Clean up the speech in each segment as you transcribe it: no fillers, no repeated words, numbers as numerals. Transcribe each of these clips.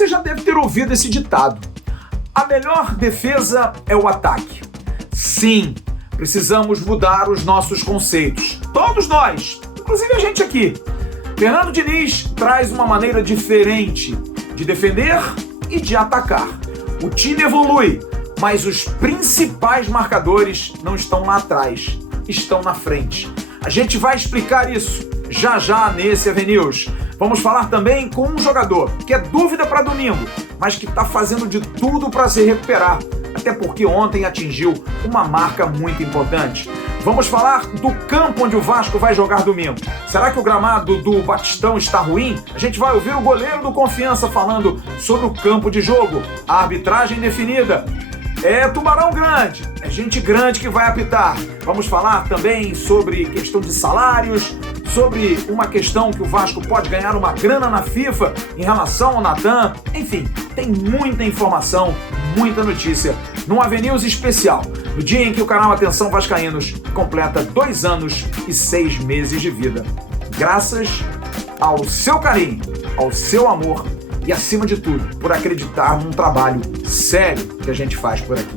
Você já deve ter ouvido esse ditado: a melhor defesa é o ataque. Sim, precisamos mudar os nossos conceitos. Todos nós, inclusive a gente aqui. Fernando Diniz traz uma maneira diferente de defender e de atacar. O time evolui, mas os principais marcadores não estão lá atrás, estão na frente. A gente vai explicar isso já nesse AVNews. Vamos falar também com um jogador que é dúvida para domingo, mas que está fazendo de tudo para se recuperar, até porque ontem atingiu uma marca muito importante. Vamos falar do campo onde o Vasco vai jogar domingo. Será que o gramado do Batistão está ruim? A gente vai ouvir o goleiro do Confiança falando sobre o campo de jogo, a arbitragem definida. É tubarão grande, é gente grande que vai apitar. Vamos falar também sobre questão de salários, sobre uma questão que o Vasco pode ganhar uma grana na FIFA em relação ao Natan. Enfim, tem muita informação, muita notícia num AVNews especial, no dia em que o canal Atenção Vascaínos completa 2 anos e 6 meses de vida. Graças ao seu carinho, ao seu amor e, acima de tudo, por acreditar num trabalho sério que a gente faz por aqui.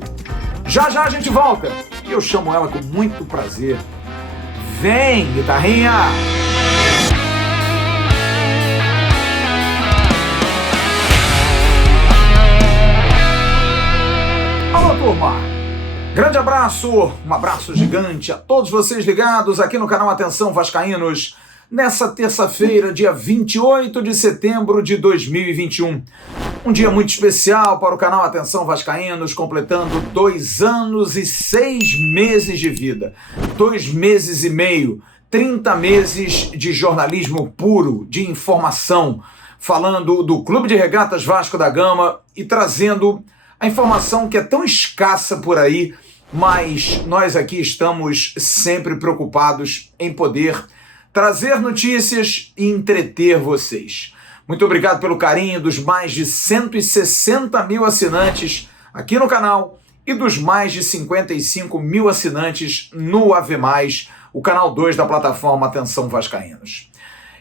Já a gente volta e eu chamo ela com muito prazer. Vem, guitarrinha! Alô, turma! Grande abraço, um abraço gigante a todos vocês ligados aqui no canal Atenção Vascaínos, nessa terça-feira, dia 28 de setembro de 2021. Um dia muito especial para o canal Atenção Vascaínos, completando 2 anos e 6 meses de vida. 2 meses e meio, 30 meses de jornalismo puro, de informação, falando do Clube de Regatas Vasco da Gama e trazendo a informação que é tão escassa por aí, mas nós aqui estamos sempre preocupados em poder trazer notícias e entreter vocês. Muito obrigado pelo carinho dos mais de 160 mil assinantes aqui no canal e dos mais de 55 mil assinantes no AV+, o canal 2 da plataforma Atenção Vascaínos.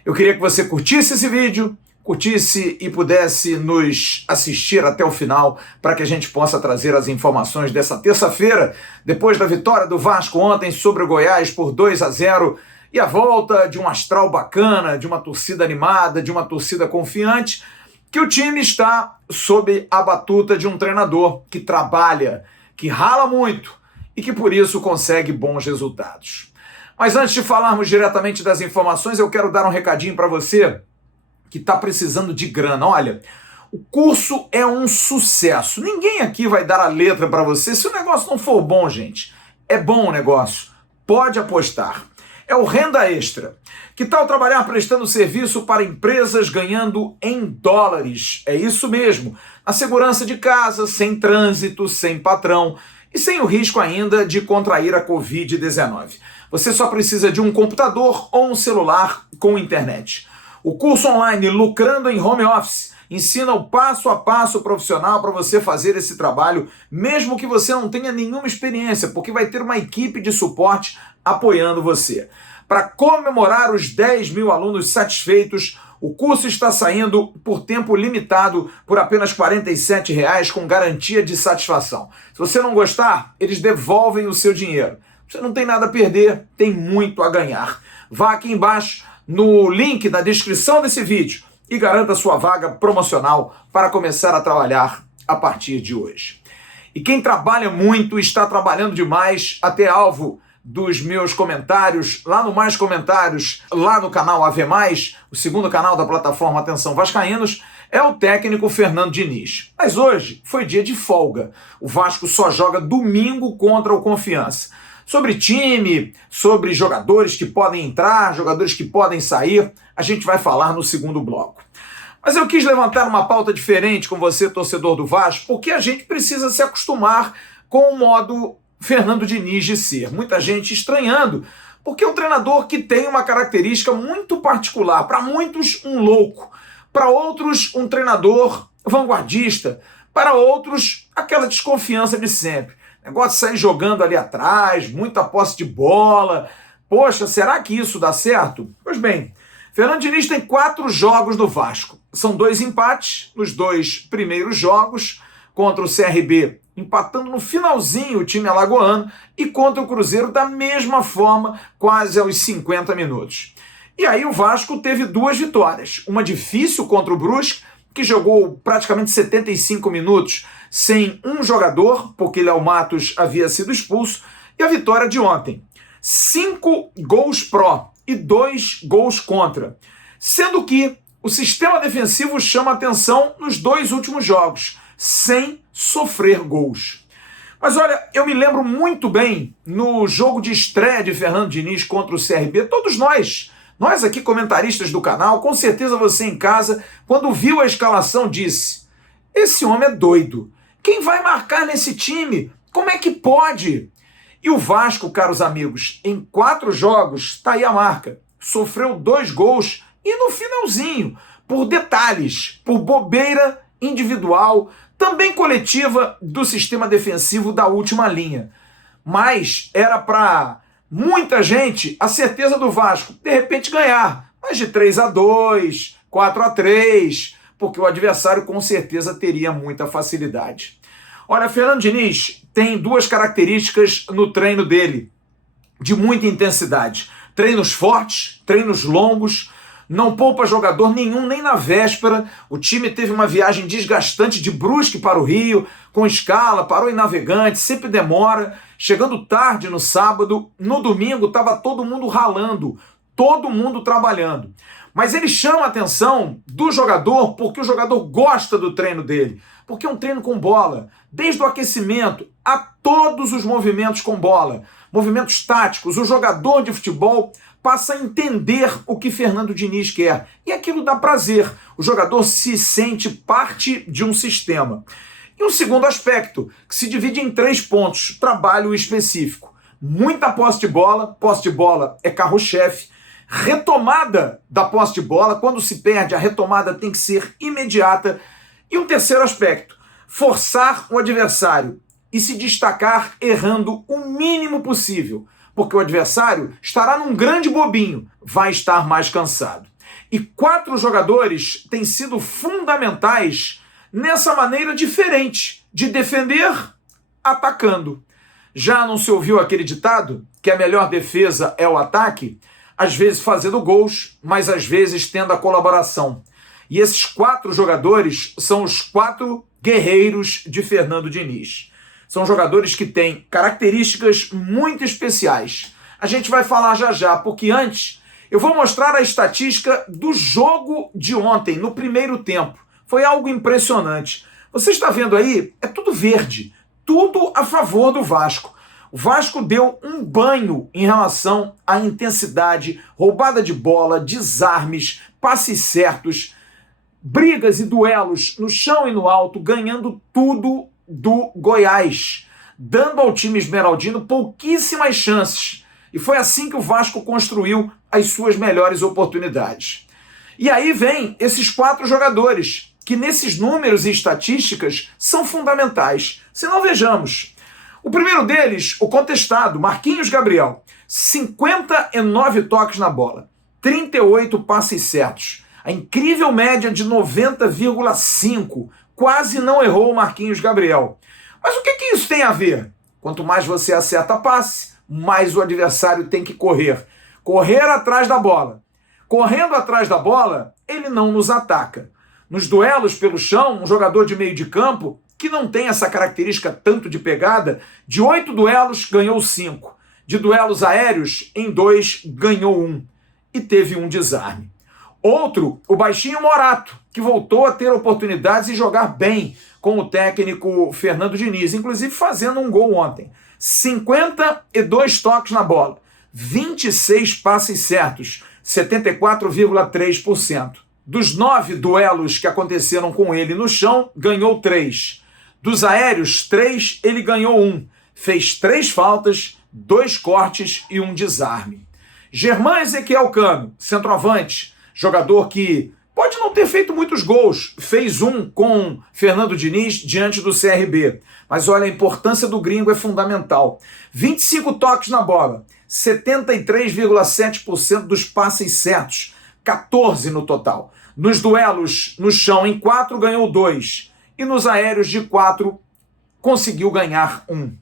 Eu queria que você curtisse esse vídeo, curtisse e pudesse nos assistir até o final para que a gente possa trazer as informações dessa terça-feira, depois da vitória do Vasco ontem sobre o Goiás por 2-0, e a volta de um astral bacana, de uma torcida animada, de uma torcida confiante, que o time está sob a batuta de um treinador que trabalha, que rala muito e que por isso consegue bons resultados. Mas antes de falarmos diretamente das informações, eu quero dar um recadinho para você que está precisando de grana. Olha, o curso é um sucesso. Ninguém aqui vai dar a letra para você se o negócio não for bom, gente. É bom o negócio. Pode apostar. É o Renda Extra. Que tal trabalhar prestando serviço para empresas ganhando em dólares? É isso mesmo. Na segurança de casa, sem trânsito, sem patrão e sem o risco ainda de contrair a Covid-19. Você só precisa de um computador ou um celular com internet. O curso online Lucrando em Home Office ensina o passo a passo profissional para você fazer esse trabalho, mesmo que você não tenha nenhuma experiência, porque vai ter uma equipe de suporte apoiando você. Para comemorar os 10 mil alunos satisfeitos, o curso está saindo por tempo limitado por apenas R$ 47,00 com garantia de satisfação. Se você não gostar, eles devolvem o seu dinheiro. Você não tem nada a perder, tem muito a ganhar. Vá aqui embaixo no link da descrição desse vídeo e garanta sua vaga promocional para começar a trabalhar a partir de hoje. E quem trabalha muito está trabalhando demais, até alvo dos meus comentários, lá no Mais Comentários, lá no canal AV+, o segundo canal da plataforma Atenção Vascaínos, é o técnico Fernando Diniz. Mas hoje foi dia de folga. O Vasco só joga domingo contra o Confiança. Sobre time, sobre jogadores que podem entrar, jogadores que podem sair, a gente vai falar no segundo bloco. Mas eu quis levantar uma pauta diferente com você, torcedor do Vasco, porque a gente precisa se acostumar com o modo Fernando Diniz de ser. Muita gente estranhando, porque é um treinador que tem uma característica muito particular. Para muitos, um louco. Para outros, um treinador vanguardista. Para outros, aquela desconfiança de sempre. Negócio de sair jogando ali atrás, muita posse de bola. Poxa, será que isso dá certo? Pois bem, Fernando Diniz tem 4 jogos no Vasco. são 2 empates nos 2 primeiros jogos, contra o CRB empatando no finalzinho o time alagoano e contra o Cruzeiro da mesma forma, quase aos 50 minutos. E aí o Vasco teve 2 vitórias, uma difícil contra o Brusque, que jogou praticamente 75 minutos sem um jogador, porque Léo Matos havia sido expulso, e a vitória de ontem. 5 gols pró e 2 gols contra, sendo que o sistema defensivo chama atenção nos 2 últimos jogos, sem sofrer gols. Mas olha, eu me lembro muito bem no jogo de estreia de Fernando Diniz contra o CRB, todos nós aqui comentaristas do canal, com certeza você em casa, quando viu a escalação disse: esse homem é doido, quem vai marcar nesse time? Como é que pode? E o Vasco, caros amigos, em 4 jogos, tá aí a marca, sofreu 2 gols e no finalzinho, por detalhes, por bobeira individual, também coletiva do sistema defensivo da última linha. Mas era para muita gente a certeza do Vasco, de repente, ganhar, mas de 3-2, 4-3, porque o adversário com certeza teria muita facilidade. Olha, Fernando Diniz tem 2 características no treino dele, de muita intensidade. Treinos fortes, treinos longos, não poupa jogador nenhum, nem na véspera. O time teve uma viagem desgastante de Brusque para o Rio, com escala, parou em Navegantes, sempre demora, chegando tarde no sábado. No domingo estava todo mundo ralando, todo mundo trabalhando. Mas ele chama a atenção do jogador porque o jogador gosta do treino dele, porque é um treino com bola, desde o aquecimento a todos os movimentos com bola, movimentos táticos. O jogador de futebol passa a entender o que Fernando Diniz quer. E aquilo dá prazer. O jogador se sente parte de um sistema. E um segundo aspecto, que se divide em 3 pontos, trabalho específico. Muita posse de bola é carro-chefe. Retomada da posse de bola, quando se perde, a retomada tem que ser imediata. E um terceiro aspecto, forçar o adversário e se destacar errando o mínimo possível, porque o adversário estará num grande bobinho, vai estar mais cansado. E 4 jogadores têm sido fundamentais nessa maneira diferente de defender atacando. Já não se ouviu aquele ditado que a melhor defesa é o ataque? Às vezes fazendo gols, mas às vezes tendo a colaboração. E esses 4 jogadores são os 4 guerreiros de Fernando Diniz. São jogadores que têm características muito especiais. A gente vai falar já já, porque antes eu vou mostrar a estatística do jogo de ontem, no primeiro tempo. Foi algo impressionante. Você está vendo aí? É tudo verde, tudo a favor do Vasco. O Vasco deu um banho em relação à intensidade, roubada de bola, desarmes, passes certos, brigas e duelos no chão e no alto, ganhando tudo do Goiás, dando ao time esmeraldino pouquíssimas chances. E foi assim que o Vasco construiu as suas melhores oportunidades. E aí vem esses 4 jogadores, que nesses números e estatísticas são fundamentais. Se não, vejamos. O primeiro deles, o contestado, Marquinhos Gabriel, 59 toques na bola, 38 passes certos, a incrível média de 90,5, quase não errou o Marquinhos Gabriel. Mas o que isso tem a ver? Quanto mais você acerta passe, mais o adversário tem que correr. Correr atrás da bola. Correndo atrás da bola, ele não nos ataca. Nos duelos pelo chão, um jogador de meio de campo, que não tem essa característica tanto de pegada, de 8 duelos, ganhou 5. De duelos aéreos, em 2, ganhou 1. E teve um desarme. Outro, o baixinho Morato, que voltou a ter oportunidades e jogar bem com o técnico Fernando Diniz, inclusive fazendo um gol ontem. 52 toques na bola, 26 passes certos, 74,3%. Dos 9 duelos que aconteceram com ele no chão, ganhou 3. Dos aéreos, 3, ele ganhou 1. Fez 3 faltas, 2 cortes e 1 desarme. Germán Ezequiel Cano, centroavante, jogador que pode não ter feito muitos gols, fez 1 com Fernando Diniz diante do CRB. Mas olha, a importância do gringo é fundamental. 25 toques na bola, 73,7% dos passes certos, 14 no total. Nos duelos no chão em 4, ganhou 2. E nos aéreos de 4, conseguiu ganhar 1.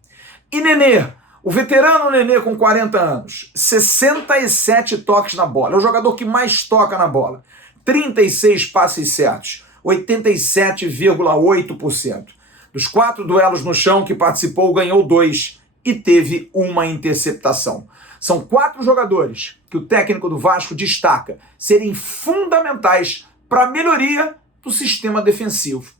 E Nenê, o veterano Nenê com 40 anos, 67 toques na bola. É o jogador que mais toca na bola. 36 passes certos, 87,8%. Dos 4 duelos no chão que participou, ganhou 2 e teve uma interceptação. São 4 jogadores que o técnico do Vasco destaca serem fundamentais para a melhoria do sistema defensivo.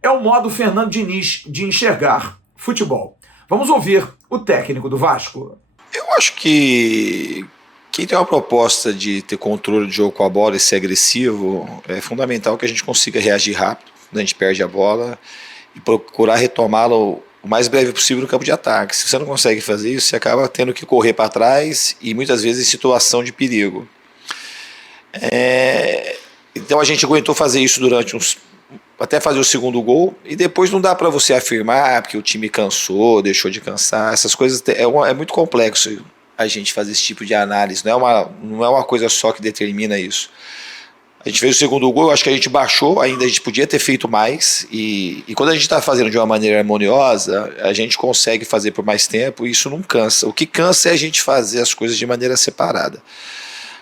É o modo Fernando Diniz de enxergar futebol. Vamos ouvir o técnico do Vasco. Eu acho que quem tem uma proposta de ter controle de jogo com a bola e ser agressivo, é fundamental que a gente consiga reagir rápido quando a gente perde a bola e procurar retomá-la o mais breve possível no campo de ataque. Se você não consegue fazer isso, você acaba tendo que correr para trás e muitas vezes em situação de perigo. Então a gente aguentou fazer isso durante até fazer o segundo gol, e depois não dá para você afirmar porque o time cansou, deixou de cansar. Essas coisas é muito complexo a gente fazer esse tipo de análise, não é uma coisa só que determina isso. A gente fez o segundo gol, eu acho que a gente baixou, ainda a gente podia ter feito mais, e quando a gente está fazendo de uma maneira harmoniosa, a gente consegue fazer por mais tempo e isso não cansa. O que cansa é a gente fazer as coisas de maneira separada.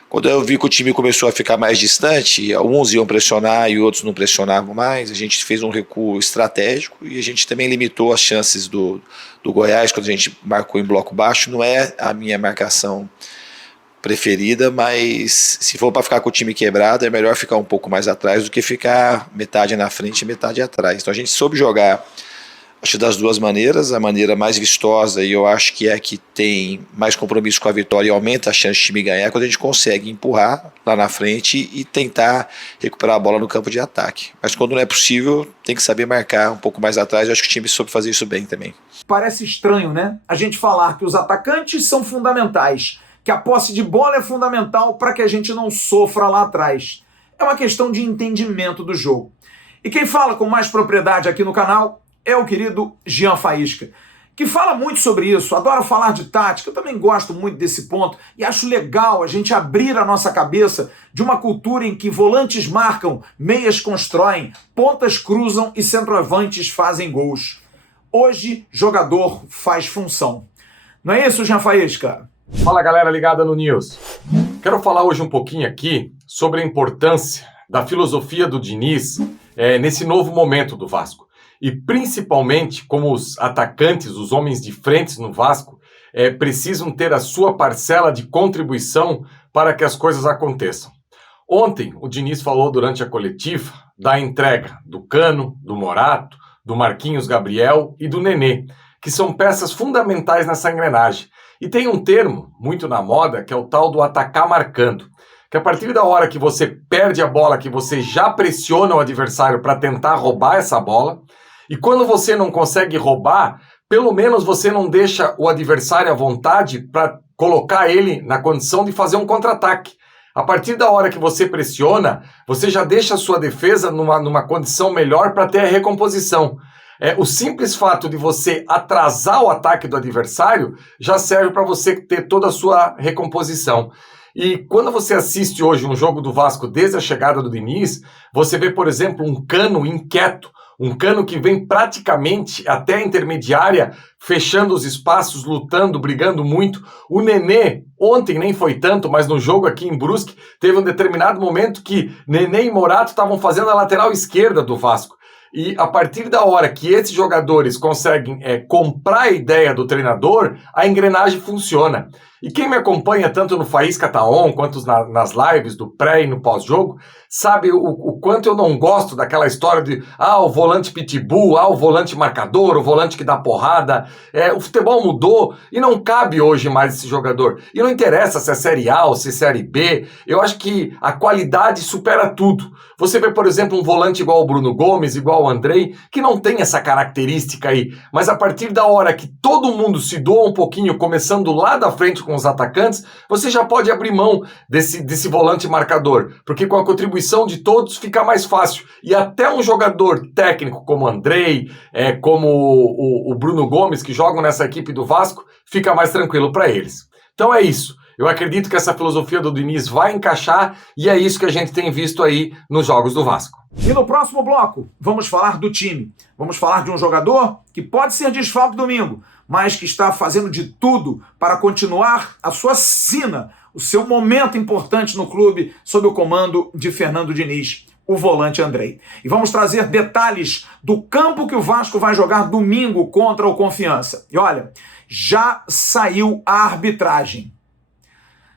Quando eu vi que o time começou a ficar mais distante, uns iam pressionar e outros não pressionavam mais, a gente fez um recuo estratégico e a gente também limitou as chances do Goiás quando a gente marcou em bloco baixo. Não é a minha marcação preferida, mas se for para ficar com o time quebrado, é melhor ficar um pouco mais atrás do que ficar metade na frente e metade atrás. Então a gente soube jogar, acho, das duas maneiras. A maneira mais vistosa, e eu acho que é a que tem mais compromisso com a vitória e aumenta a chance de time ganhar, quando a gente consegue empurrar lá na frente e tentar recuperar a bola no campo de ataque. Mas quando não é possível, tem que saber marcar um pouco mais atrás. Eu acho que o time soube fazer isso bem também. Parece estranho, né? A gente falar que os atacantes são fundamentais, que a posse de bola é fundamental para que a gente não sofra lá atrás. É uma questão de entendimento do jogo. E quem fala com mais propriedade aqui no canal é o querido Jean Faísca, que fala muito sobre isso, adora falar de tática. Eu também gosto muito desse ponto e acho legal a gente abrir a nossa cabeça de uma cultura em que volantes marcam, meias constroem, pontas cruzam e centroavantes fazem gols. Hoje, jogador faz função. Não é isso, Jean Faísca? Fala, galera ligada no News. Quero falar hoje um pouquinho aqui sobre a importância da filosofia do Diniz nesse novo momento do Vasco. E principalmente como os atacantes, os homens de frente no Vasco, precisam ter a sua parcela de contribuição para que as coisas aconteçam. Ontem, o Diniz falou durante a coletiva da entrega do Cano, do Morato, do Marquinhos Gabriel e do Nenê, que são peças fundamentais nessa engrenagem. E tem um termo muito na moda, que é o tal do atacar marcando. Que a partir da hora que você perde a bola, que você já pressiona o adversário para tentar roubar essa bola, e quando você não consegue roubar, pelo menos você não deixa o adversário à vontade para colocar ele na condição de fazer um contra-ataque. A partir da hora que você pressiona, você já deixa a sua defesa numa condição melhor para ter a recomposição. O simples fato de você atrasar o ataque do adversário já serve para você ter toda a sua recomposição. E quando você assiste hoje um jogo do Vasco desde a chegada do Diniz, você vê, por exemplo, um Cano inquieto, um Cano que vem praticamente até a intermediária, fechando os espaços, lutando, brigando muito. O Nenê, ontem nem foi tanto, mas no jogo aqui em Brusque, teve um determinado momento que Nenê e Morato estavam fazendo a lateral esquerda do Vasco. E a partir da hora que esses jogadores conseguem comprar a ideia do treinador, a engrenagem funciona. E quem me acompanha tanto no Faísca Taon quanto nas lives do pré e no pós-jogo, sabe o quanto eu não gosto daquela história de o volante pitbull, o volante marcador, o volante que dá porrada. O futebol mudou e não cabe hoje mais esse jogador. E não interessa se é Série A ou se é Série B, eu acho que a qualidade supera tudo. Você vê, por exemplo, um volante igual o Bruno Gomes, igual o Andrei, que não tem essa característica aí, mas a partir da hora que todo mundo se doa um pouquinho, começando lá da frente com os atacantes, você já pode abrir mão desse volante marcador, porque com a contribuição de todos fica mais fácil. E até um jogador técnico como o Andrei, como o Bruno Gomes, que jogam nessa equipe do Vasco, fica mais tranquilo para eles. Então é isso. Eu acredito que essa filosofia do Diniz vai encaixar e é isso que a gente tem visto aí nos jogos do Vasco. E no próximo bloco, vamos falar do time. Vamos falar de um jogador que pode ser desfalque domingo, mas que está fazendo de tudo para continuar a sua sina, o seu momento importante no clube, sob o comando de Fernando Diniz, o volante Andrei. E vamos trazer detalhes do campo que o Vasco vai jogar domingo contra o Confiança. E olha, já saiu a arbitragem.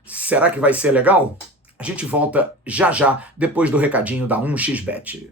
Será que vai ser legal? A gente volta já já, depois do recadinho da 1xBet.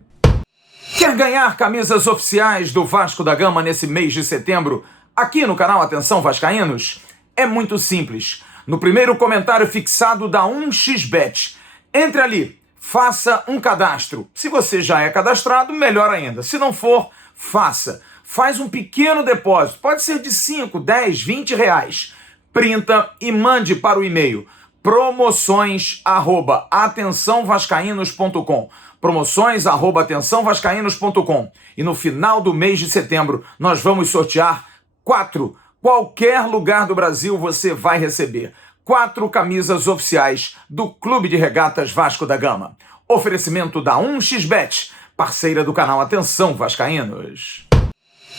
Quer ganhar camisas oficiais do Vasco da Gama nesse mês de setembro, aqui no canal Atenção Vascaínos? É muito simples. No primeiro comentário fixado da 1xBet, entre ali, faça um cadastro. Se você já é cadastrado, melhor ainda. Se não for, faça. Faz um pequeno depósito, pode ser de 5, 10, 20 reais. Printa e mande para o e-mail promoções@atençãovascaínos.com, promoções@atençãovascaínos.com, e no final do mês de setembro nós vamos sortear 4. Qualquer lugar do Brasil você vai receber 4 camisas oficiais do Clube de Regatas Vasco da Gama. Oferecimento da 1xBet, parceira do canal Atenção Vascaínos.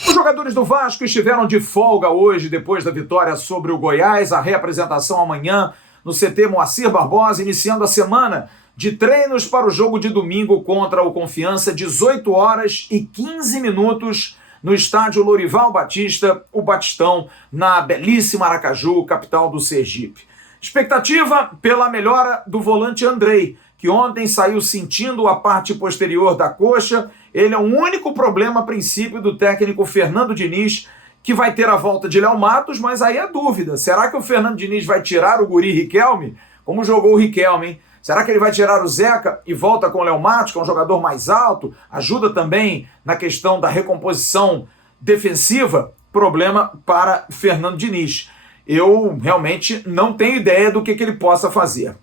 Os jogadores do Vasco estiveram de folga hoje depois da vitória sobre o Goiás. A reapresentação amanhã no CT Moacir Barbosa, iniciando a semana de treinos para o jogo de domingo contra o Confiança, 18h15 no estádio Lorival Batista, o Batistão, na belíssima Aracaju, capital do Sergipe. Expectativa pela melhora do volante Andrei, que ontem saiu sentindo a parte posterior da coxa. Ele é o único problema, a princípio, do técnico Fernando Diniz, que vai ter a volta de Léo Matos, mas aí é dúvida. Será que o Fernando Diniz vai tirar o guri Riquelme? Como jogou o Riquelme, hein? Será que ele vai tirar o Zeca e volta com o Léo Matos, que é um jogador mais alto? Ajuda também na questão da recomposição defensiva? Problema para Fernando Diniz. Eu realmente não tenho ideia do que ele possa fazer.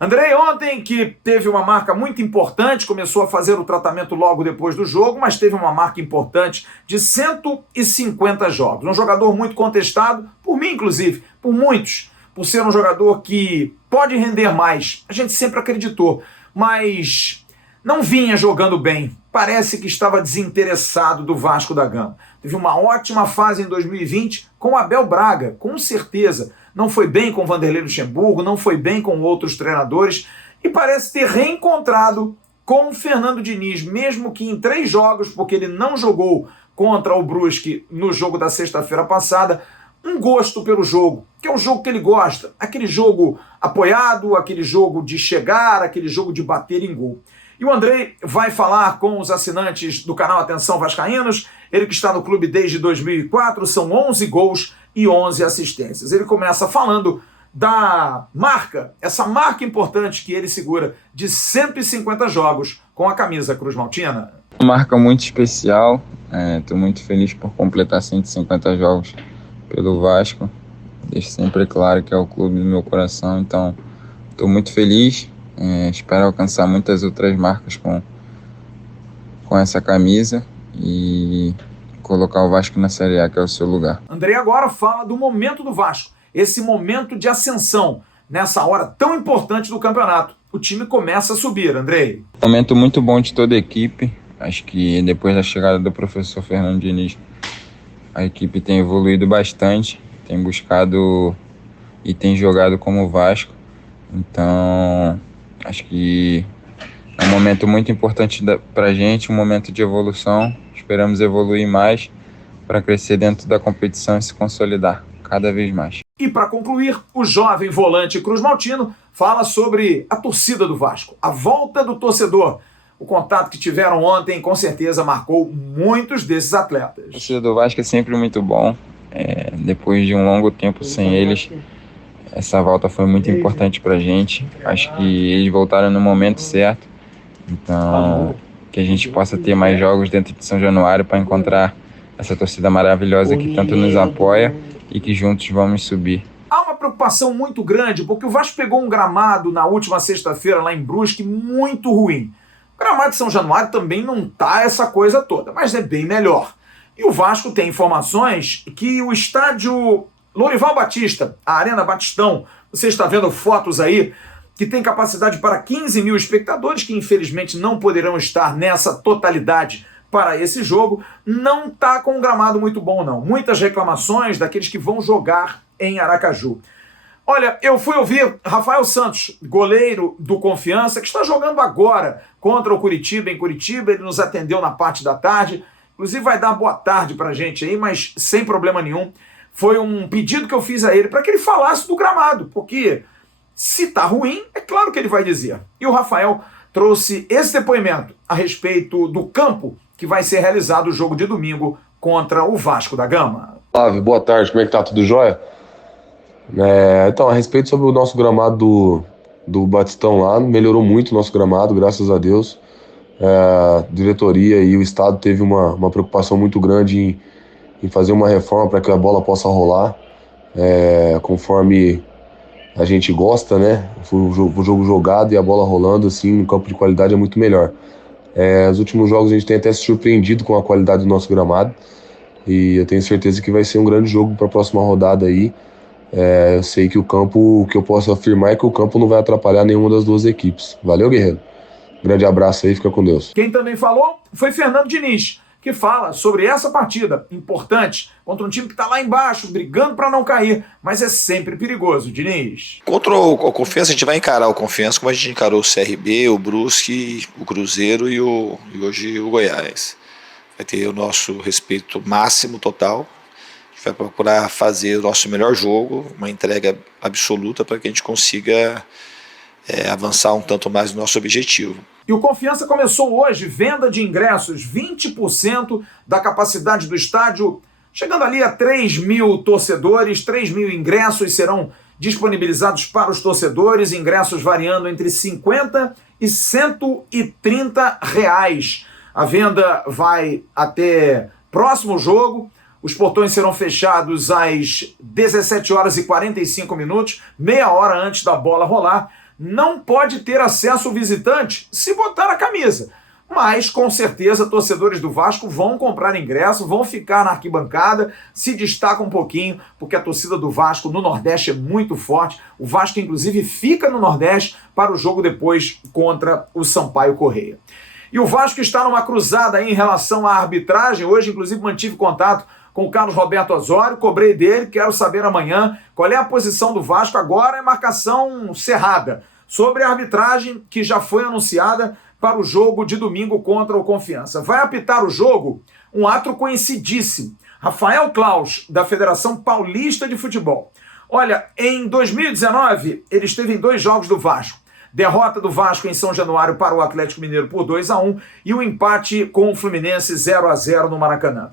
Andrei ontem, que teve uma marca muito importante, começou a fazer o tratamento logo depois do jogo, mas teve uma marca importante de 150 jogos. Um jogador muito contestado, por mim inclusive, por muitos, por ser um jogador que pode render mais. A gente sempre acreditou, mas não vinha jogando bem. Parece que estava desinteressado do Vasco da Gama. Teve uma ótima fase em 2020 com o Abel Braga, com certeza. Não foi bem com o Vanderlei Luxemburgo, não foi bem com outros treinadores, e parece ter reencontrado com o Fernando Diniz, mesmo que em 3 jogos, porque ele não jogou contra o Brusque no jogo da sexta-feira passada, um gosto pelo jogo, que é um jogo que ele gosta, aquele jogo apoiado, aquele jogo de chegar, aquele jogo de bater em gol. E o Andrei vai falar com os assinantes do canal Atenção Vascaínos, ele que está no clube desde 2004, são 11 gols e 11 assistências. Ele começa falando da marca, essa marca importante que ele segura de 150 jogos com a camisa Cruz Maltina. Uma marca muito especial, estou muito feliz por completar 150 jogos pelo Vasco. Deixo sempre claro que é o clube do meu coração, então estou muito feliz. Espero alcançar muitas outras marcas com essa camisa e colocar o Vasco na Série A, que é o seu lugar. Andrei agora fala do momento do Vasco, esse momento de ascensão, nessa hora tão importante do campeonato. O time começa a subir, Andrei. Momento muito bom de toda a equipe. Acho que depois da chegada do professor Fernando Diniz, a equipe tem evoluído bastante, tem buscado e tem jogado como o Vasco. Então, acho que é um momento muito importante para a gente, um momento de evolução. Esperamos evoluir mais para crescer dentro da competição e se consolidar cada vez mais. E para concluir, o jovem volante Cruz Maltino fala sobre a torcida do Vasco, a volta do torcedor. O contato que tiveram ontem com certeza marcou muitos desses atletas. A torcida do Vasco é sempre muito bom. Depois de um longo tempo sem eles, essa volta foi muito importante para a gente. Acho que eles voltaram no momento certo. Então, que a gente possa ter mais jogos dentro de São Januário para encontrar essa torcida maravilhosa que tanto nos apoia e que juntos vamos subir. Há uma preocupação muito grande, porque o Vasco pegou um gramado na última sexta-feira lá em Brusque muito ruim. O gramado de São Januário também não tá essa coisa toda, mas é bem melhor. E o Vasco tem informações que o estádio Lorival Batista, a Arena Batistão, Você está vendo fotos aí que tem capacidade para 15 mil espectadores, que infelizmente não poderão estar nessa totalidade para esse jogo. Não está com um gramado muito bom, não. Muitas reclamações daqueles que vão jogar em Aracaju. Olha, eu fui ouvir Rafael Santos, goleiro do Confiança, que está jogando agora contra o Curitiba, em Curitiba. Ele nos atendeu na parte da tarde. Inclusive vai dar boa tarde pra gente aí, mas sem problema nenhum. Foi um pedido que eu fiz a ele para que ele falasse do gramado, porque se tá ruim, é claro que ele vai dizer. E o Rafael trouxe esse depoimento a respeito do campo que vai ser realizado o jogo de domingo contra o Vasco da Gama. Flávio, boa tarde, como é que tá? Tudo jóia? Então, a respeito sobre o nosso gramado do Batistão lá, melhorou muito o nosso gramado, graças a Deus. A diretoria e o Estado teve uma preocupação muito grande em fazer uma reforma para que a bola possa rolar conforme a gente gosta, né? O jogo jogado e a bola rolando assim, no campo de qualidade é muito melhor. Os últimos jogos a gente tem até se surpreendido com a qualidade do nosso gramado e eu tenho certeza que vai ser um grande jogo para a próxima rodada aí. Eu sei que o que eu posso afirmar é que o campo não vai atrapalhar nenhuma das duas equipes. Valeu, guerreiro. Grande abraço aí, fica com Deus. Quem também falou foi Fernando Diniz, que fala sobre essa partida importante contra um time que está lá embaixo, brigando para não cair, mas é sempre perigoso, Diniz. Contra o Confiança, a gente vai encarar o Confiança como a gente encarou o CRB, o Brusque, o Cruzeiro e hoje o Goiás. Vai ter o nosso respeito máximo, total. A gente vai procurar fazer o nosso melhor jogo, uma entrega absoluta para que a gente consiga avançar um tanto mais no nosso objetivo. E o Confiança começou hoje, venda de ingressos, 20% da capacidade do estádio, chegando ali a 3 mil torcedores, 3 mil ingressos serão disponibilizados para os torcedores, ingressos variando entre 50 e 130 reais. A venda vai até próximo jogo, os portões serão fechados às 17 horas e 45 minutos, meia hora antes da bola rolar. Não pode ter acesso o visitante se botar a camisa. Mas, com certeza, torcedores do Vasco vão comprar ingresso, vão ficar na arquibancada, se destaca um pouquinho, porque a torcida do Vasco no Nordeste é muito forte. O Vasco, inclusive, fica no Nordeste para o jogo depois contra o Sampaio Corrêa. E o Vasco está numa cruzada aí em relação à arbitragem. Hoje, inclusive, mantive contato com o Carlos Roberto Osório, cobrei dele, quero saber amanhã qual é a posição do Vasco. Agora é marcação cerrada sobre a arbitragem que já foi anunciada para o jogo de domingo contra o Confiança. Vai apitar o jogo um ato conhecidíssimo, Rafael Claus, da Federação Paulista de Futebol. Olha, em 2019, ele esteve em 2 jogos do Vasco. Derrota do Vasco em São Januário para o Atlético Mineiro por 2-1 e o empate com o Fluminense 0-0 no Maracanã.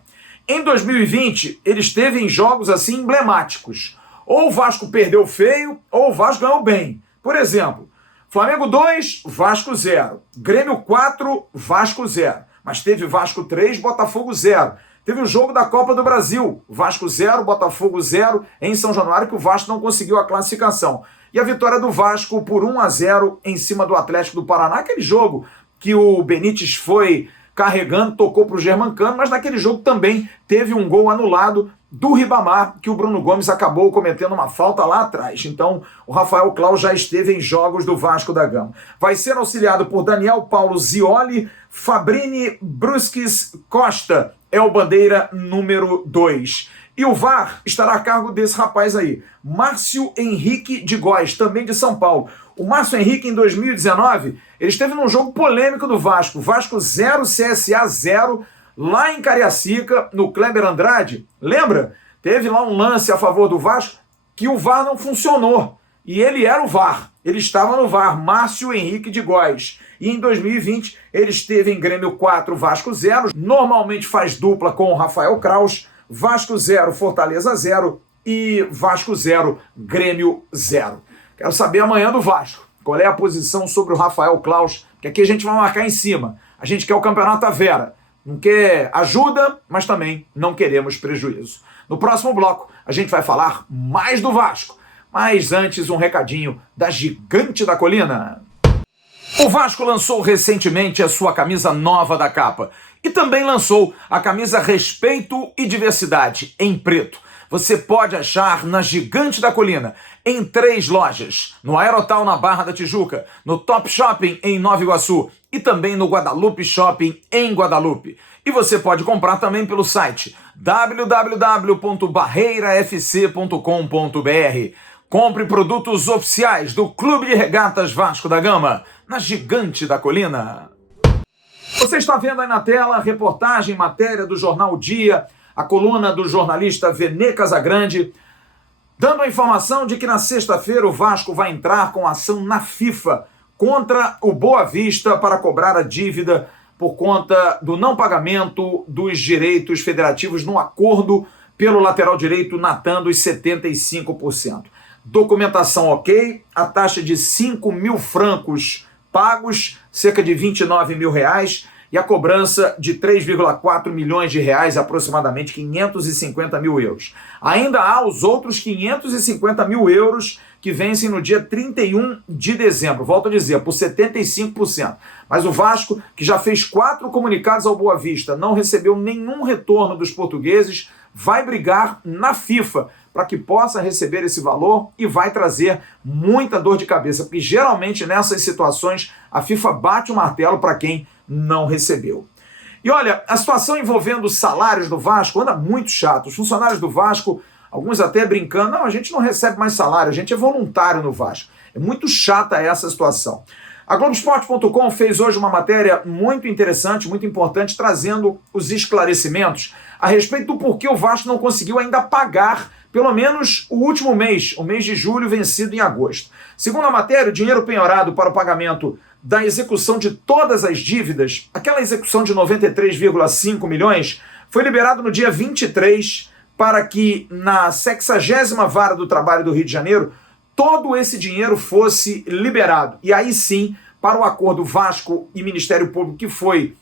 Em 2020, ele esteve em jogos assim emblemáticos. Ou o Vasco perdeu feio, ou o Vasco ganhou bem. Por exemplo, Flamengo 2, Vasco 0. Grêmio 4, Vasco 0. Mas teve Vasco 3, Botafogo 0. Teve o jogo da Copa do Brasil, Vasco 0, Botafogo 0, em São Januário, que o Vasco não conseguiu a classificação. E a vitória do Vasco por 1-0 em cima do Atlético do Paraná, aquele jogo que o Benítez foi carregando, tocou para o Germancano, mas naquele jogo também teve um gol anulado do Ribamar, que o Bruno Gomes acabou cometendo uma falta lá atrás. Então, o Rafael Claus já esteve em jogos do Vasco da Gama. Vai ser auxiliado por Daniel Paulo Zioli, Fabrini Brusques Costa, é o bandeira número 2. E o VAR estará a cargo desse rapaz aí, Márcio Henrique de Góes, também de São Paulo. O Márcio Henrique, em 2019, ele esteve num jogo polêmico do Vasco. Vasco 0, CSA 0, lá em Cariacica, no Kleber Andrade. Lembra? Teve lá um lance a favor do Vasco que o VAR não funcionou. E ele era o VAR. Ele estava no VAR, Márcio Henrique de Góes. E em 2020, ele esteve em Grêmio 4, Vasco 0. Normalmente faz dupla com o Rafael Claus. Vasco 0, Fortaleza 0 e Vasco 0, Grêmio 0. Quero saber amanhã do Vasco. Qual é a posição sobre o Rafael Claus? Que aqui a gente vai marcar em cima. A gente quer o Campeonato à Vera. Não quer ajuda, mas também não queremos prejuízo. No próximo bloco, a gente vai falar mais do Vasco. Mas antes, um recadinho da Gigante da Colina. O Vasco lançou recentemente a sua camisa nova da capa. E também lançou a camisa Respeito e Diversidade, em preto. você pode achar na Gigante da Colina, em 3 lojas, no Aerotal na Barra da Tijuca, no Top Shopping em Nova Iguaçu e também no Guadalupe Shopping em Guadalupe. E você pode comprar também pelo site www.barreirafc.com.br. Compre produtos oficiais do Clube de Regatas Vasco da Gama, na Gigante da Colina. Você está vendo aí na tela a reportagem, matéria do Jornal Dia, a coluna do jornalista Venê Casagrande, dando a informação de que na sexta-feira o Vasco vai entrar com ação na FIFA contra o Boa Vista para cobrar a dívida por conta do não pagamento dos direitos federativos no acordo pelo lateral direito Natan dos 75%. Documentação ok, a taxa de 5 mil francos pagos, cerca de 29 mil reais, e a cobrança de 3,4 milhões de reais, aproximadamente 550 mil euros. Ainda há os outros 550 mil euros que vencem no dia 31 de dezembro, volto a dizer, por 75%. Mas o Vasco, que já fez 4 comunicados ao Boa Vista, não recebeu nenhum retorno dos portugueses, vai brigar na FIFA para que possa receber esse valor e vai trazer muita dor de cabeça, porque geralmente nessas situações a FIFA bate o martelo para quem não recebeu. E olha, a situação envolvendo os salários do Vasco anda muito chato. Os funcionários do Vasco, alguns até brincando, não, a gente não recebe mais salário, a gente é voluntário no Vasco. É muito chata essa situação. A Globoesporte.com fez hoje uma matéria muito interessante, muito importante, trazendo os esclarecimentos a respeito do porquê o Vasco não conseguiu ainda pagar pelo menos o último mês, o mês de julho, vencido em agosto. Segundo a matéria, o dinheiro penhorado para o pagamento da execução de todas as dívidas, aquela execução de 93,5 milhões, foi liberado no dia 23 para que na 60ª Vara do Trabalho do Rio de Janeiro todo esse dinheiro fosse liberado. E aí sim, para o acordo Vasco e Ministério Público que foi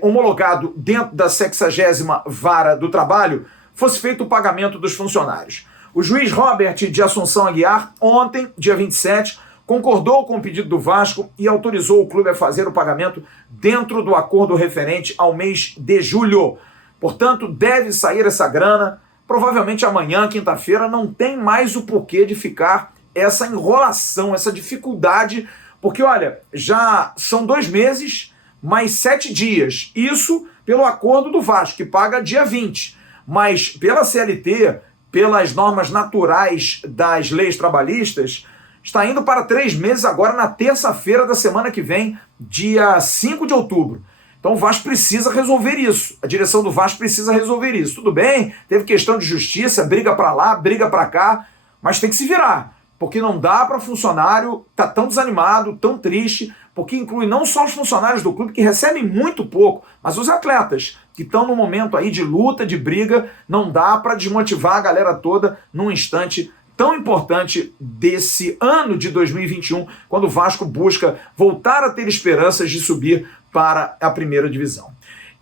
homologado dentro da 60ª Vara do Trabalho, fosse feito o pagamento dos funcionários. O juiz Robert de Assunção Aguiar, ontem, dia 27, concordou com o pedido do Vasco e autorizou o clube a fazer o pagamento dentro do acordo referente ao mês de julho. Portanto, deve sair essa grana, provavelmente amanhã, quinta-feira, não tem mais o porquê de ficar essa enrolação, essa dificuldade, porque, olha, já são 2 meses, mais 7 dias. Isso pelo acordo do Vasco, que paga dia 20. Mas pela CLT, pelas normas naturais das leis trabalhistas, está indo para 3 meses agora na terça-feira da semana que vem, dia 5 de outubro. Então o Vasco precisa resolver isso. A direção do Vasco precisa resolver isso. Tudo bem, teve questão de justiça, briga para lá, briga para cá, mas tem que se virar. Porque não dá para funcionário estar tão desanimado, tão triste, porque inclui não só os funcionários do clube, que recebem muito pouco, mas os atletas, que estão num momento aí de luta, de briga, não dá para desmotivar a galera toda num instante tão importante desse ano de 2021, quando o Vasco busca voltar a ter esperanças de subir para a primeira divisão.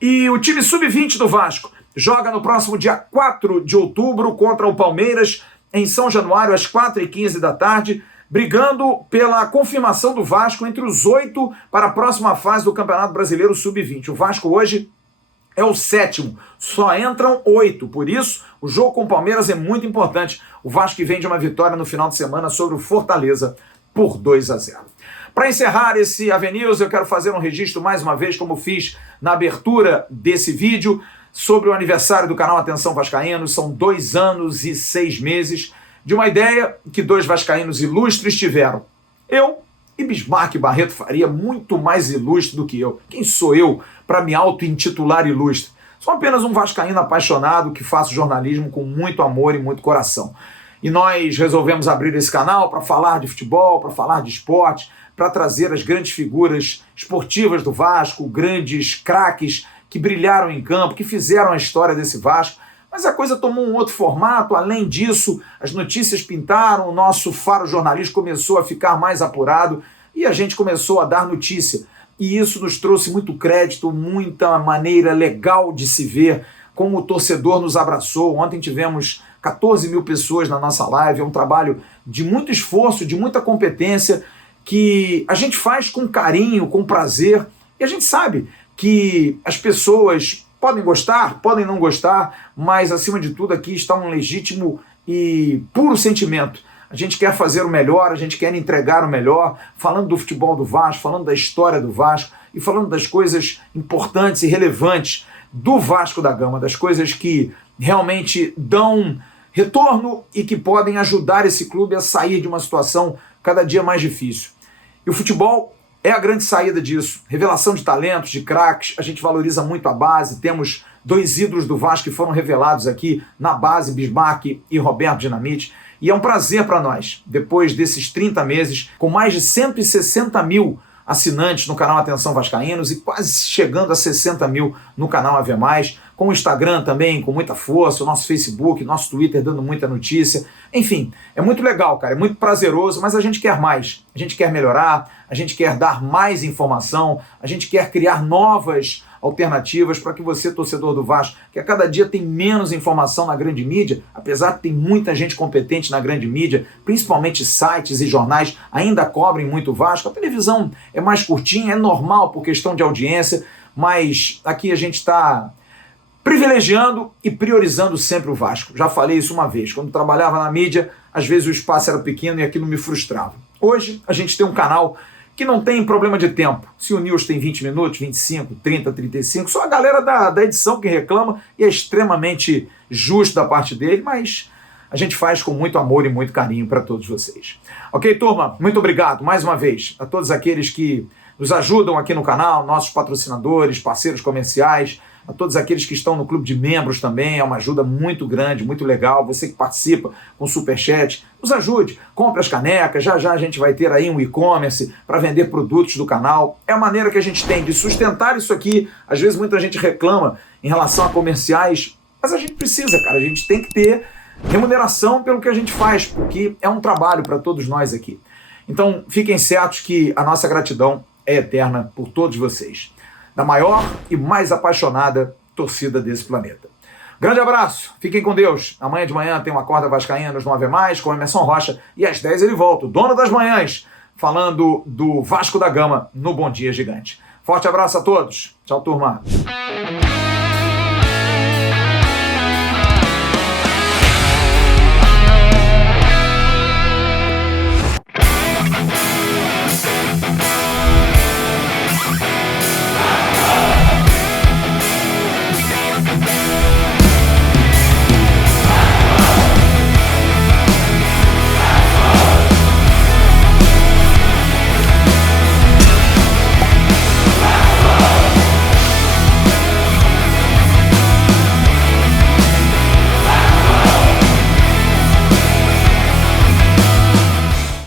E o time sub-20 do Vasco joga no próximo dia 4 de outubro contra o Palmeiras, em São Januário, às 4h15 da tarde, brigando pela confirmação do Vasco entre os 8 para a próxima fase do Campeonato Brasileiro Sub-20. O Vasco hoje é o 7º, só entram 8, por isso o jogo com o Palmeiras é muito importante. O Vasco que vem de uma vitória no final de semana sobre o Fortaleza por 2-0. Para encerrar esse AVNews, eu quero fazer um registro mais uma vez, como fiz na abertura desse vídeo, sobre o aniversário do canal Atenção Vascaínos. São 2 anos e 6 meses de uma ideia que 2 vascaínos ilustres tiveram. Eu e Bismarck Barreto Faria, muito mais ilustre do que eu. Quem sou eu para me auto-intitular ilustre? Sou apenas um vascaíno apaixonado que faço jornalismo com muito amor e muito coração. E nós resolvemos abrir esse canal para falar de futebol, para falar de esporte, para trazer as grandes figuras esportivas do Vasco, grandes craques que brilharam em campo, que fizeram a história desse Vasco. Mas a coisa tomou um outro formato. Além disso, as notícias pintaram, o nosso faro jornalístico começou a ficar mais apurado e a gente começou a dar notícia. E isso nos trouxe muito crédito, muita maneira legal de se ver, como o torcedor nos abraçou. Ontem tivemos 14 mil pessoas na nossa live, é um trabalho de muito esforço, de muita competência, que a gente faz com carinho, com prazer, e a gente sabe que as pessoas podem gostar, podem não gostar, mas acima de tudo aqui está um legítimo e puro sentimento. A gente quer fazer o melhor, a gente quer entregar o melhor, falando do futebol do Vasco, falando da história do Vasco e falando das coisas importantes e relevantes do Vasco da Gama, das coisas que realmente dão retorno e que podem ajudar esse clube a sair de uma situação cada dia mais difícil. E o futebol é a grande saída disso. Revelação de talentos, de craques, a gente valoriza muito a base, temos 2 ídolos do Vasco que foram revelados aqui na base, Bismarck e Roberto Dinamite, e é um prazer para nós, depois desses 30 meses, com mais de 160 mil assinantes no canal Atenção Vascaínos e quase chegando a 60 mil no canal AV+, com o Instagram também, com muita força, o nosso Facebook, nosso Twitter dando muita notícia. Enfim, é muito legal, cara, é muito prazeroso, mas a gente quer mais. A gente quer melhorar, a gente quer dar mais informação, a gente quer criar novas alternativas para que você, torcedor do Vasco, que a cada dia tem menos informação na grande mídia, apesar de ter muita gente competente na grande mídia, principalmente sites e jornais ainda cobrem muito o Vasco. A televisão é mais curtinha, é normal por questão de audiência, mas aqui a gente está privilegiando e priorizando sempre o Vasco. Já falei isso uma vez, quando trabalhava na mídia, às vezes o espaço era pequeno e aquilo me frustrava. Hoje a gente tem um canal que não tem problema de tempo. Se o News tem 20 minutos, 25, 30, 35, só a galera da edição que reclama, e é extremamente justo da parte dele, mas a gente faz com muito amor e muito carinho para todos vocês. Ok, turma? Muito obrigado mais uma vez a todos aqueles que nos ajudam aqui no canal, nossos patrocinadores, parceiros comerciais, a todos aqueles que estão no clube de membros também, é uma ajuda muito grande, muito legal. Você que participa com o Superchat, nos ajude, compre as canecas, já a gente vai ter aí um e-commerce para vender produtos do canal. É a maneira que a gente tem de sustentar isso aqui. Às vezes muita gente reclama em relação a comerciais, mas a gente precisa, cara, a gente tem que ter remuneração pelo que a gente faz, porque é um trabalho para todos nós aqui. Então, fiquem certos que a nossa gratidão é eterna por todos vocês, da maior e mais apaixonada torcida desse planeta. Grande abraço, fiquem com Deus. Amanhã de manhã tem uma Acorda Vascaínos no AV+, com o Emerson Rocha, e às 10 ele volta, o dono das manhãs, falando do Vasco da Gama no Bom Dia Gigante. Forte abraço a todos. Tchau, turma.